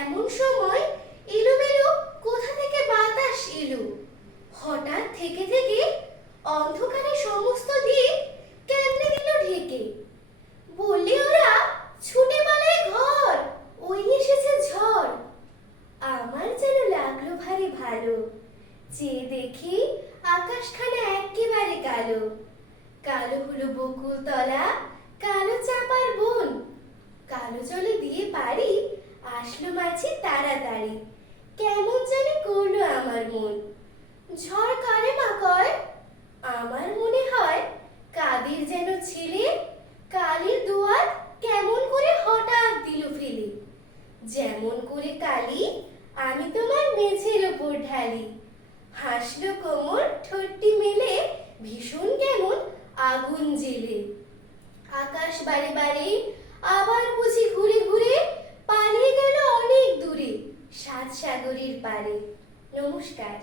এমন সময় এলোমেলো কোথা থেকে বাতাস এলো। হঠাৎ থেকে থেকে অন্ধকারে সমস্ত দিক কেমনে দিল ঢেকে। বললে ওরা ছুটে পালায় ঘর, ওই এসেছে ঝড়। আমার যেন লাগলো ভারী ভালো, চেয়ে দেখি আকাশখানা একেবারে কালো। কালো হলো বকুল তলা, কালো চাপার বন। কালো জলে দিয়ে পারি আসলো মাঝি তাড়াতাড়ি। কেমন জানি করলো আমার মন। ঝড় কারে মা কয়? আমার মনে হয় কাদের যেন ছেলে কালির দুয়ার কেমন করে হঠাৎ দিল ফেলে। যেমন করে কালি আমি তোমার মেঝের ওপর ঢালি। হাসলো কোমর ঠোঁটটি মেলে, ভীষণ কেমন আগুন জেলে। আকাশ বারে বারে আবার বুঝি ঘুরে ঘুরে পালিয়ে গেল অনেক দূরে, সাত সাগরের পারে। নমস্কার।